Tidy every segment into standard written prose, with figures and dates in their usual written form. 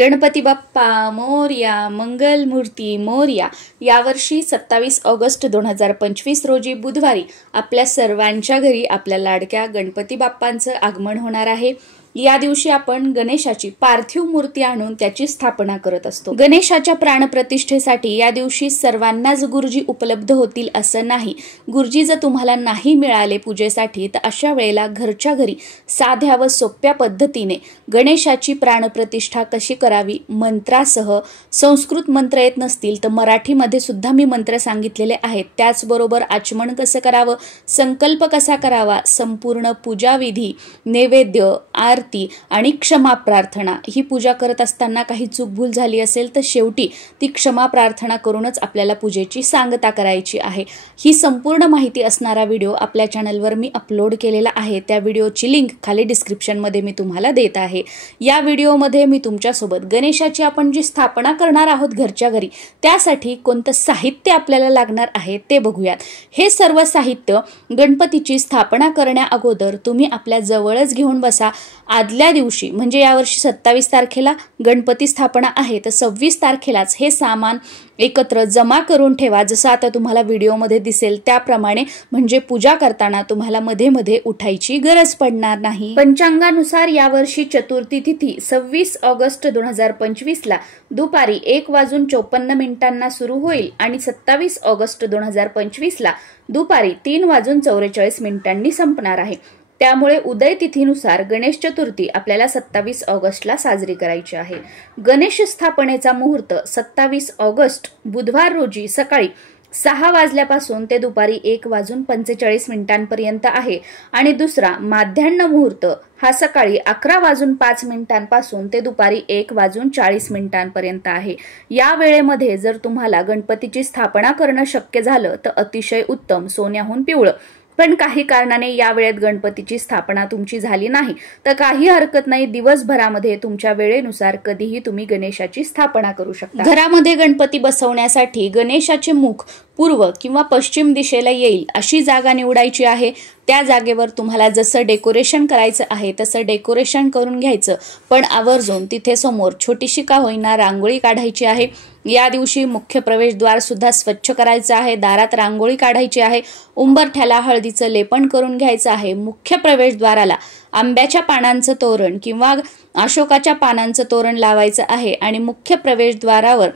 गणपती बाप्पा मोरया, मंगलमूर्ती मोरया। यावर्षी 27 ऑगस्ट 2025 रोजी बुधवारी आपल्या सर्वांच्या घरी आपल्या लाडक्या गणपती बाप्पांचं आगमन होणार आहे। या दिवशी आपण गणेशाची पार्थिव मूर्ती आणून त्याची स्थापना करत असतो। गणेशाच्या प्राणप्रतिष्ठेसाठी या दिवशी सर्वांनाच गुरुजी उपलब्ध होतील असं नाही। गुरुजी जर तुम्हाला नाही मिळाले पूजेसाठी तर अशा वेळेला घरच्या घरी साध्या व सोप्या पद्धतीने गणेशाची प्राणप्रतिष्ठा कशी करावी, मंत्रासह, संस्कृत मंत्र येत नसतील तर मराठीमध्ये सुद्धा मी मंत्र सांगितलेले आहेत। त्याचबरोबर आचमन कसं करावं, संकल्प कसा करावा, संपूर्ण पूजाविधी, नैवेद्य, आरती आणि क्षमा प्रार्थना। ही पूजा करत असताना काही चूकभूल झाली असेल तर शेवटी ती क्षमा प्रार्थना करूनच आपल्याला पूजेची सांगता करायची आहे। ही संपूर्ण माहिती असणारा व्हिडिओ आपल्या चॅनलवर मी अपलोड केलेला आहे। त्या व्हिडिओची लिंक खाली डिस्क्रिप्शन मध्ये मी तुम्हाला देत आहे। या व्हिडिओमध्ये मी तुमच्यासोबत गणेशाची आपण जी स्थापना करणार आहोत घरच्या घरी, त्यासाठी कोणतं साहित्य आपल्याला लागणार आहे ते बघूयात। हे सर्व साहित्य गणपतीची स्थापना करण्या अगोदर तुम्ही आपल्या जवळच घेऊन बसा। आदल्या दिवशी म्हणजे यावर्षी 27 तारखेला गणपती स्थापना आहे तर 26 तारखेलाच हे सामान एकत्र जमा करून ठेवा। जसं आता तुम्हाला व्हिडिओमध्ये दिसेल त्याप्रमाणे, म्हणजे पूजा करताना तुम्हाला मध्ये मध्ये उठायची गरज पडणार नाही। पंचांगानुसार यावर्षी चतुर्थी तिथी 26 ऑगस्ट 2025 ला दुपारी 1:54 सुरू होईल आणि 27 ऑगस्ट 2025 ला दुपारी 3:44 संपणार आहे। त्यामुळे उदय तिथीनुसार गणेश चतुर्थी आपल्याला 27 ऑगस्टला साजरी करायची आहे। गणेश स्थापनेचा मुहूर्त 27 ऑगस्ट बुधवार रोजी सकाळी 6 वाजल्यापासून ते दुपारी 1:45 पर्यंत आहे आणि दुसरा माध्यान्ह मुहूर्त हा सकाळी 11:05 पासून ते दुपारी 1:40 पर्यंत आहे। या वेळेमध्ये जर तुम्हाला गणपतीची स्थापना करणं शक्य झालं तर अतिशय उत्तम, सोन्याहून पिवळं। पण काही कारणाने या वेळेत गणपतीची स्थापना तुमची झाली नाही तर काही हरकत नाही, दिवसभरामध्ये तुमच्या वेळेनुसार कधीही तुम्ही गणेशाची स्थापना करू शकता। घरामध्ये गणपती बसवण्यासाठी गणेशाचे मुख पूर्व किंवा पश्चिम दिशेला येईल अशी जागा निवडायची आहे। त्या जागेवर तुम्हाला जसं डेकोरेशन करायचं आहे तसं डेकोरेशन करून घ्यायचं, पण आवर्जून तिथे समोर छोटीशी का होईना रांगोळी काढायची आहे। या दिवशी मुख्य प्रवेशद्वार सुद्धा स्वच्छ करायचं आहे, दारात रांगोळी काढायची आहे, उंबरठ्याला हळदीचं लेपन करून घ्यायचं आहे। मुख्य प्रवेशद्वाराला आंब्याच्या पानांचं तोरण किंवा अशोकाच्या पानांचं तोरण लावायचं आहे आणि मुख्य प्रवेशद्वारावर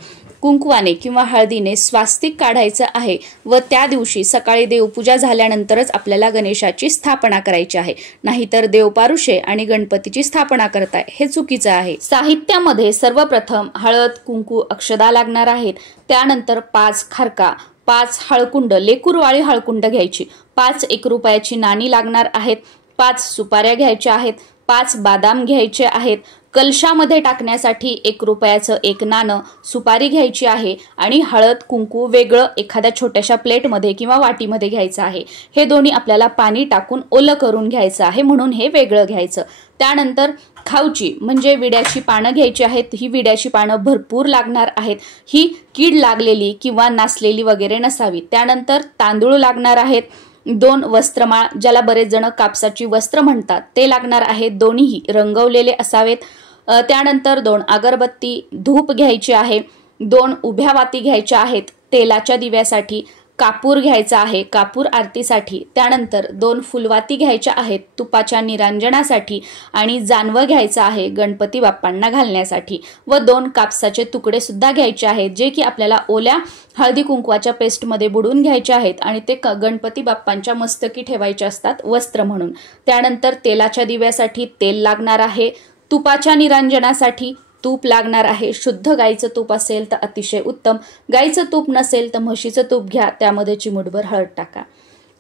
कुंकवाने किंवा हळदीने स्वास्तिक काढायचं आहे व त्या दिवशी सकाळी देवपूजा झाल्यानंतरच आपल्याला गणेशाची स्थापना करायची आहे, नाहीतर देवपारुषे आणि गणपतीची स्थापना करताय हे चुकीचं आहे। साहित्यामध्ये सर्वप्रथम हळद, कुंकू, अक्षदा लागणार आहेत। त्यानंतर 5 खारका, 5 हळकुंड, लेकूरवाळी हळकुंड घ्यायची, 5 1 रुपयाची नाणी लागणार आहेत, 5 सुपाऱ्या घ्यायच्या आहेत, 5 बदाम घ्यायचे आहेत। कलशामध्ये टाकण्यासाठी 1 रुपयाचं 1 नाणं, सुपारी घ्यायची आहे आणि हळद, कुंकू वेगळं एखाद्या छोट्याशा प्लेटमध्ये किंवा वाटीमध्ये घ्यायचं आहे। हे दोन्ही आपल्याला पाणी टाकून ओलं करून घ्यायचं आहे, म्हणून हे वेगळं घ्यायचं। त्यानंतर खाऊची म्हणजे विड्याची पानं घ्यायची आहेत। ही विड्याची पानं भरपूर लागणार आहेत, ही कीड लागलेली किंवा नासलेली वगैरे नसावी। त्यानंतर तांदूळ लागणार आहेत, 2 वस्त्रमाळ, ज्याला बरेच जण कापसाची वस्त्र म्हणतात, ते लागणार आहेत, दोन्हीही रंगवलेले असावेत। त्यानंतर 2 अगरबत्ती, धूप घ्यायची आहे, 2 उभ्या वाती घ्यायच्या आहेत तेलाच्या दिव्यासाठी, कापूर घ्यायचा आहे कापूर आरतीसाठी। त्यानंतर 2 फुलवाती घ्यायच्या आहेत तुपाच्या निरांजनासाठी आणि जानवं घ्यायचं आहे गणपती बाप्पांना घालण्यासाठी व 2 कापसाचे तुकडे सुद्धा घ्यायचे आहेत, जे की आपल्याला ओल्या हळदी कुंकवाच्या पेस्टमध्ये बुडवून घ्यायचे आहेत आणि ते गणपती बाप्पांच्या मस्तकी ठेवायचे असतात वस्त्र म्हणून। त्यानंतर तेलाच्या दिव्यासाठी तेल लागणार आहे, तुपाच्या निरांजनासाठी तूप लागणार आहे। शुद्ध गाईचं तूप असेल तर अतिशय उत्तम, गाईचं तूप नसेल तर म्हशीचं तूप घ्या, त्यामध्ये चिमूटभर हळद टाका।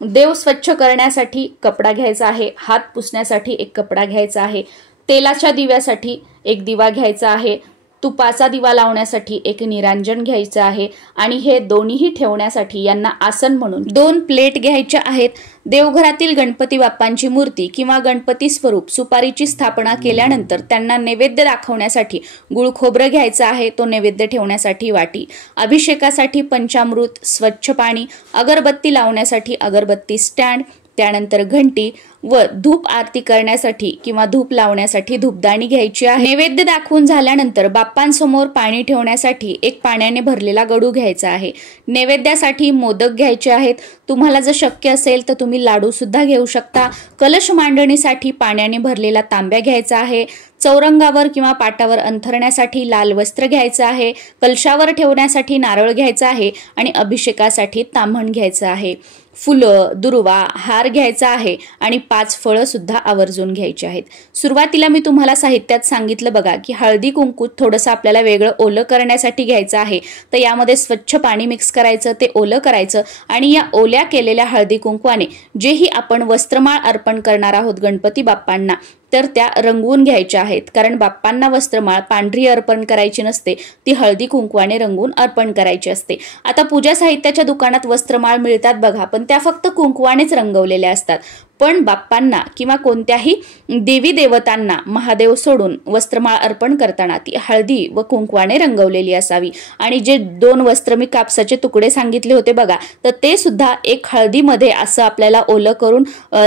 देव स्वच्छ करण्यासाठी कपडा घ्यायचा आहे, हात पुसण्यासाठी 1 कपडा घ्यायचा आहे, तेलाच्या दिव्यासाठी 1 दिवा घ्यायचा आहे, तुपाचा दिवा लावण्यासाठी 1 निरांजन घ्यायचं आहे आणि हे दोन्हीही ठेवण्यासाठी यांना आसन म्हणून 2 प्लेट घ्यायच्या आहेत। देवघरातील गणपती बाप्पांची मूर्ती किंवा गणपती स्वरूप सुपारीची स्थापना केल्यानंतर त्यांना नैवेद्य दाखवण्यासाठी गुळ खोबरं घ्यायचं आहे, तो नैवेद्य ठेवण्यासाठी वाटी, अभिषेकासाठी पंचामृत, स्वच्छ पाणी, अगरबत्ती लावण्यासाठी अगरबत्ती स्टँड, त्यानंतर घंटी व धूप आरती करण्यासाठी किंवा धूप लावण्यासाठी धूपदाणी घ्यायची आहे। नैवेद्य दाखवून झाल्यानंतर बाप्पांसमोर पाणी ठेवण्यासाठी एक पाण्याने भरलेला गडू घ्यायचा आहे। नैवेद्यासाठी मोदक घ्यायचे आहेत, तुम्हाला जर शक्य असेल तर तुम्ही लाडू सुद्धा घेऊ शकता। कलश मांडणीसाठी पाण्याने भरलेला तांब्या घ्यायचा आहे। चौरंगावर किंवा पाटावर अंथरण्यासाठी लाल वस्त्र घ्यायचं आहे। कलशावर ठेवण्यासाठी नारळ घ्यायचा आहे आणि अभिषेकासाठी ताम्हण घ्यायचं आहे। फुलं, दुर्वा, हार घ्यायचा आहे आणि 5 फळं सुद्धा आवर्जून घ्यायची आहेत। सुरुवातीला मी तुम्हाला साहित्यात सांगितलं बघा की हळदी कुंकू थोडंसं आपल्याला वेगळं ओलं करण्यासाठी घ्यायचं आहे। तर यामध्ये स्वच्छ पाणी मिक्स करायचं, ते ओलं करायचं आणि या ओल्या केलेल्या हळदी कुंकवाने जेही आपण वस्त्रमाळ अर्पण करणार आहोत गणपती बाप्पांना तर त्या रंगवून घ्यायच्या आहेत, कारण बाप्पांना वस्त्रमाळ पांढरी अर्पण करायची नसते, ती हळदी कुंकवाने रंगवून अर्पण करायची असते। आता पूजा साहित्याच्या दुकानात वस्त्रमाळ मिळतात बघा, पण त्या फक्त कुंकवानेच रंगवलेल्या असतात। पण बाप्पांना किंवा कोणत्याही देवी देवतांना महादेव सोडून वस्त्रमाळ अर्पण करताना ती हळदी व कुंकवाने रंगवलेली असावी। आणि जे 2 वस्त्र मी कापसाचे तुकडे सांगितले होते बघा, तर ते सुद्धा एक हळदीमध्ये असं आपल्याला ओलं करून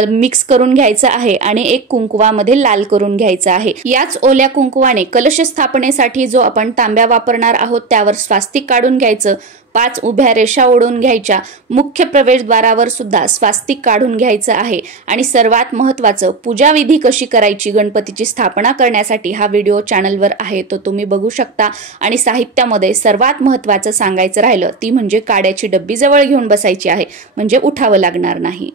मिक्स करून घ्यायचं आहे आणि एक कुंकवामध्ये लाल करून घ्यायचं आहे। याच ओल्या कुंकवाने कलश स्थापनेसाठी जो आपण तांब्या वापरणार आहोत त्यावर स्वास्तिक काढून घ्यायचं। 5 उभ्या रेषा ओढून घ्यायच्या। मुख्य प्रवेशद्वारावर सुद्धा स्वास्तिक काढून घ्यायचं आहे। आणि सर्वात महत्त्वाचं, पूजा विधी कशी करायची गणपतीची स्थापना करण्यासाठी हा व्हिडिओ चॅनलवर आहे, तो तुम्ही बघू शकता। आणि साहित्यामध्ये सर्वात महत्त्वाचं सांगायचं राहिलं ती म्हणजे काड्याची डब्बी जवळ घेऊन बसायची आहे, म्हणजे उठावं लागणार नाही।